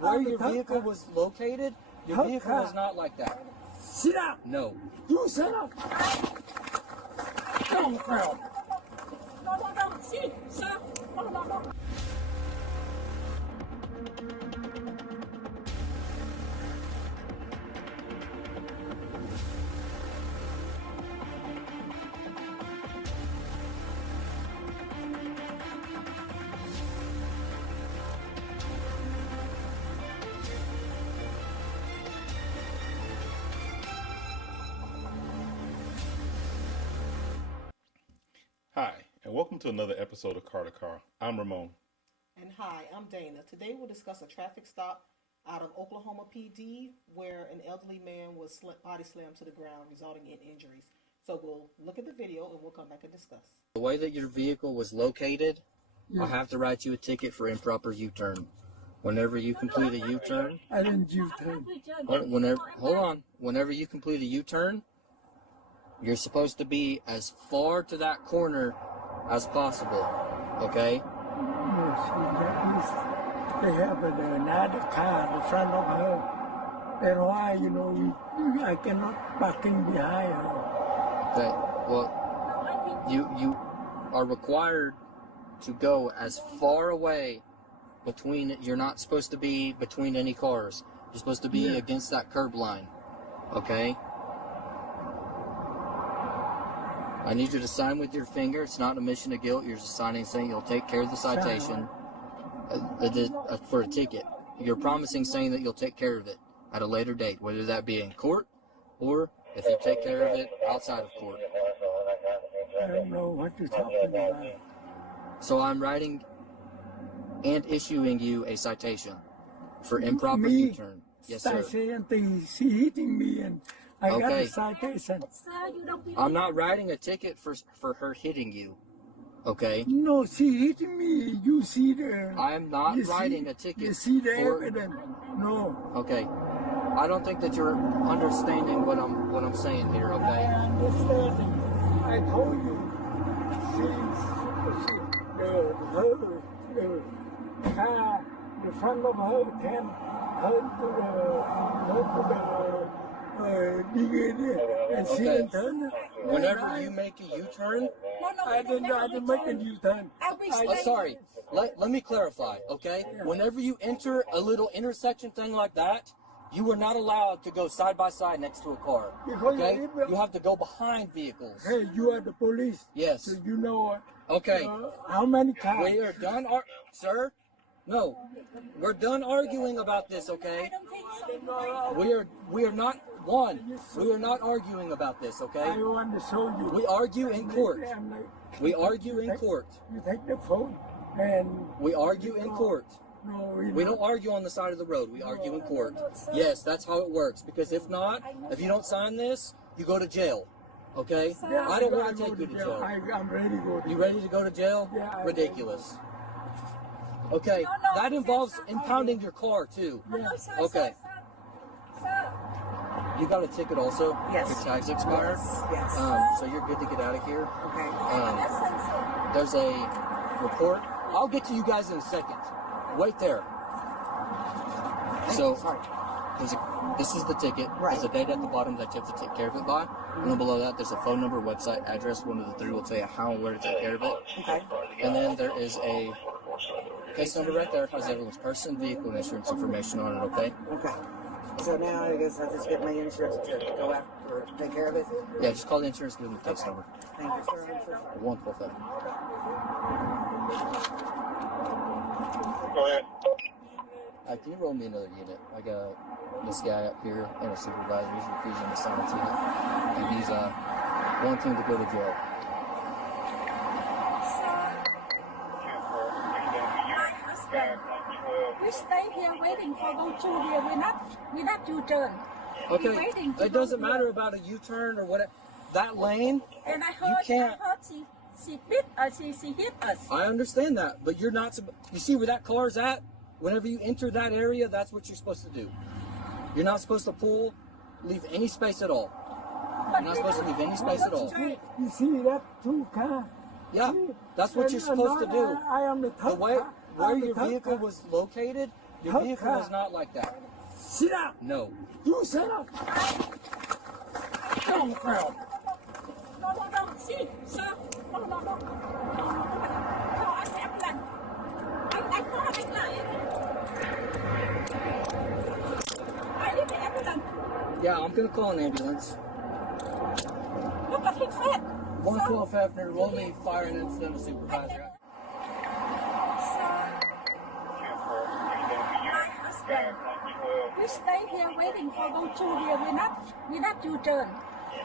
where your vehicle was located, your vehicle was not like that. Sit down. No. You sit up. Get on the ground. No. See, sir. No. Hi, and welcome to another episode of Car to Car. I'm Ramon. And hi, I'm Dana. Today we'll discuss a traffic stop out of Oklahoma PD where an elderly man was body slammed to the ground, resulting in injuries. So we'll look at the video and we'll come back and discuss. The way that your vehicle was located, I have to write you a ticket for improper U-turn. Whenever you complete a U-turn, I didn't U-turn. Whenever you complete a U-turn, you're supposed to be as far to that corner as possible, okay? No, see, that is, they have another car in front of her. That's why, I cannot parking behind her. Okay, well, you are required to go as far away between, you're not supposed to be between any cars. You're supposed to be against that curb line, okay? I need you to sign with your finger. It's not an admission of guilt. You're just signing saying you'll take care of the citation for a ticket. You're promising saying that you'll take care of it at a later date, whether that be in court or if you take care of it outside of court. I don't know what you're talking about. So I'm writing and issuing you a citation for improper U-turn. Yes, sir. She hitting me and I got a citation. I'm not writing a ticket for her hitting you, okay? No, she hitting me. You see the... I am not writing a ticket. You see the evidence? No. Okay. I don't think that you're understanding what I'm saying here, okay? I understand. I told you. Her car, the front of her can turn to the and she didn't turn. Whenever you make a U-turn, I didn't make a U-turn. Sorry. Let me clarify, okay? Whenever you enter a little intersection thing like that, you are not allowed to go side by side next to a car. Okay? You have to go behind vehicles. Hey, you are the police. Yes. So you know okay. How many cars? We are done, sir. No, we're done arguing about this, okay? We are not We are not arguing about this, okay? I want to show you. We argue in court. We argue in court. You take the phone and... We argue in court. No, we don't argue on the side of the road. We argue in court. Yes, that's how it works. Because if not, if you don't sign this, you go to jail. Okay? Yeah, I don't want to take you to jail. I'm ready to go to jail. You ready to go to jail? Yeah. Ridiculous. Okay, that involves impounding your car too. Okay. You got a ticket also? Yes. Your tag's expired? Yes. So you're good to get out of here. Okay. There's a report. I'll get to you guys in a second. Wait there. So, this is the ticket. Right. There's a date at the bottom that you have to take care of it by. And then below that, there's a phone number, website, address. One of the three will tell you how and where to take care of it. Okay. And then there is a case number right there. It has everyone's person, vehicle, and insurance information on it, okay? Okay. So now I guess I just get my insurance to go after or take care of it? Yeah, just call the insurance, give them the case number. Thank you, sir. 147. Go ahead. Can you roll me another unit? I got this guy up here and a supervisor. He's refusing to sign a ticket. And he's wanting to go to jail. We stay here waiting for those children. We're not U-turn. Okay, it doesn't matter about a U-turn or whatever. That lane, and I heard, you can't. I heard she hit us. I understand that, but you're not. You see where that car's at? Whenever you enter that area, that's what you're supposed to do. You're not supposed to leave any space at all. You're not supposed to leave any space at all. You see that two car? Yeah, that's what you're supposed to do. I am the way where your vehicle was located, Your Her vehicle car. was not like that. Sit down. No. You sit up. Don't crowd. No, no, no. See, sir. No, no, no. Call an ambulance. I call the client. I need the ambulance. Yeah, I'm gonna call an ambulance. Look at his head. 112 Hefner, roll me fire and incidental supervisor. My husband, we stay here waiting for those two here. We're not U-turn.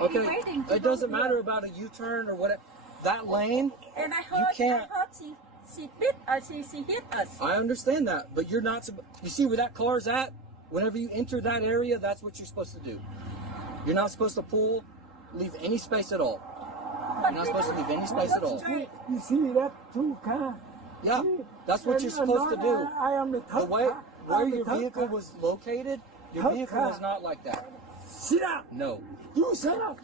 Okay, We're waiting to it doesn't go matter here. about a U-turn or whatever. That lane, And I you heard, can't. she bit us. She hit us. I understand that, but you're not. You see where that car's at? Whenever you enter that area, that's what you're supposed to do. You're not supposed to leave any space at all. You're not supposed to leave any space at all. You see that two car? Yeah, that's what you're supposed to do. I am the The third way car. where I'm the your third vehicle car. was located, your Third vehicle car. was not like that. Sit down. No. You sit up.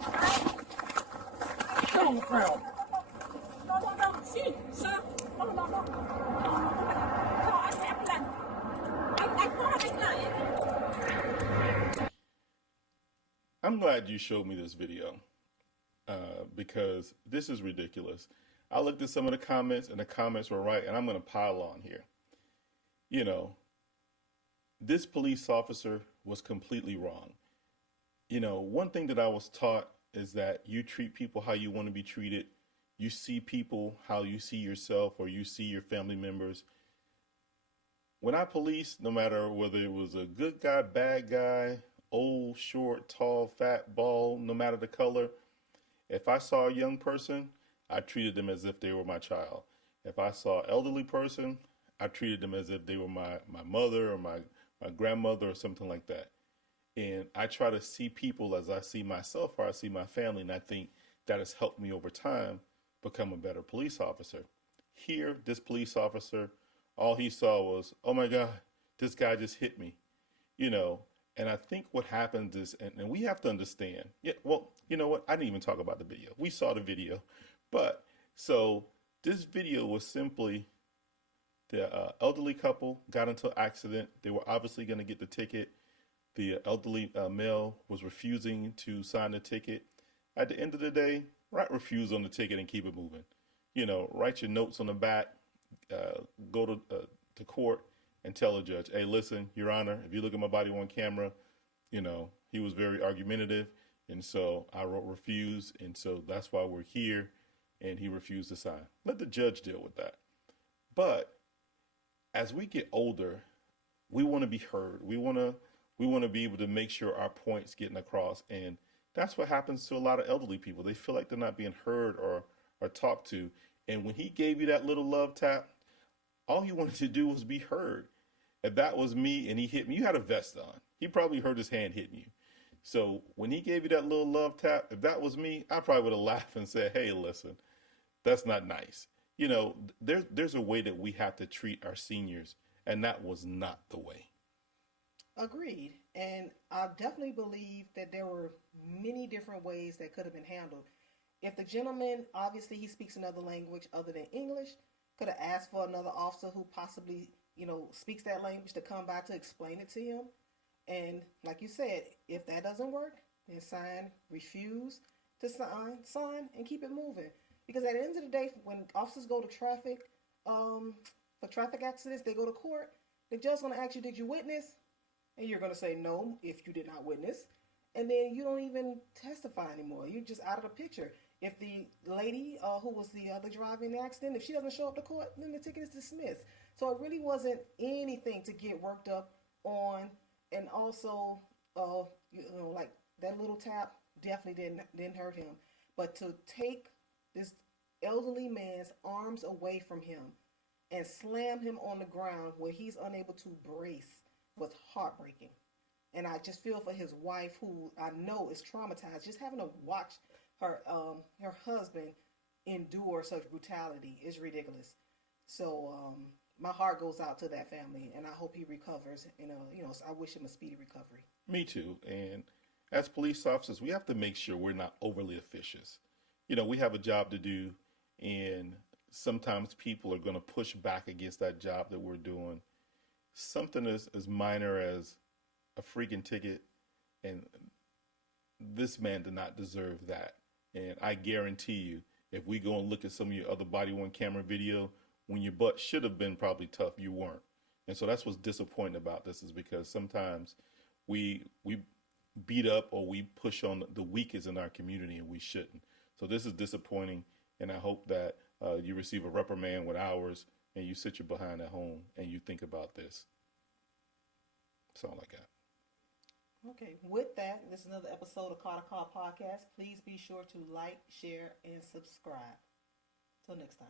Don't crowd. No, no, no. See, sir. No, no, no. Call an ambulance. I call the client. I'm glad you showed me this video because this is ridiculous. I looked at some of the comments and the comments were right, and I'm going to pile on here. You know, this police officer was completely wrong. You know, one thing that I was taught is that you treat people how you want to be treated. You see people how you see yourself or you see your family members. When I policed, no matter whether it was a good guy, bad guy, old, short, tall, fat, bald, no matter the color, if I saw a young person, I treated them as if they were my child. If I saw an elderly person, I treated them as if they were my mother or my grandmother or something like that. And I try to see people as I see myself or I see my family, and I think that has helped me over time become a better police officer. Here, this police officer, all he saw was, oh my God, this guy just hit me, you know. And I think what happens is, and we have to understand, yeah, well, you know what? I didn't even talk about the video. We saw the video. But so this video was simply the elderly couple got into an accident. They were obviously going to get the ticket. The elderly male was refusing to sign the ticket. At the end of the day, write refuse on the ticket and keep it moving. You know, write your notes on the back, go to court and tell the judge, hey, listen, Your Honor, if you look at my body on camera, you know, he was very argumentative. And so I wrote refuse. And so that's why we're here. And he refused to sign. Let the judge deal with that. But as we get older, we want to be heard. We want to be able to make sure our point's getting across. And that's what happens to a lot of elderly people. They feel like they're not being heard or talked to. And when he gave you that little love tap, all you wanted to do was be heard. If that was me and he hit me, you had a vest on. He probably heard his hand hitting you. So when he gave you that little love tap, if that was me, I probably would have laughed and said, hey, listen, that's not nice. You know, there's a way that we have to treat our seniors, and that was not the way. Agreed. And I definitely believe that there were many different ways that could have been handled. If the gentleman, obviously he speaks another language other than English, could have asked for another officer who possibly, you know, speaks that language to come by to explain it to him. And like you said, if that doesn't work, then refuse to sign and keep it moving. Because at the end of the day, when officers go to traffic, for traffic accidents, they go to court, the judge's going to ask you, did you witness? And you're going to say no if you did not witness. And then you don't even testify anymore. You're just out of the picture. If the lady who was the other driver in the accident, if she doesn't show up to court, then the ticket is dismissed. So it really wasn't anything to get worked up on. And also, you know, like that little tap definitely didn't hurt him. But to take this elderly man's arms away from him and slam him on the ground where he's unable to brace was heartbreaking. And I just feel for his wife, who I know is traumatized, just having to watch her husband endure such brutality is ridiculous. So my heart goes out to that family, and I hope he recovers. And you know, I wish him a speedy recovery. Me too. And as police officers, we have to make sure we're not overly officious. You know, we have a job to do, and sometimes people are going to push back against that job that we're doing. something as minor as a freaking ticket, and this man did not deserve that. And I guarantee you, if we go and look at some of your other body-worn camera video, when your butt should have been probably tough, you weren't. And so that's what's disappointing about this, is because sometimes we beat up or we push on the weakest in our community, and we shouldn't. So this is disappointing, and I hope that you receive a reprimand with ours, and you sit your behind at home and you think about this. That's all I got. Okay, with that, this is another episode of Car to Car Podcast. Please be sure to like, share, and subscribe. Till next time.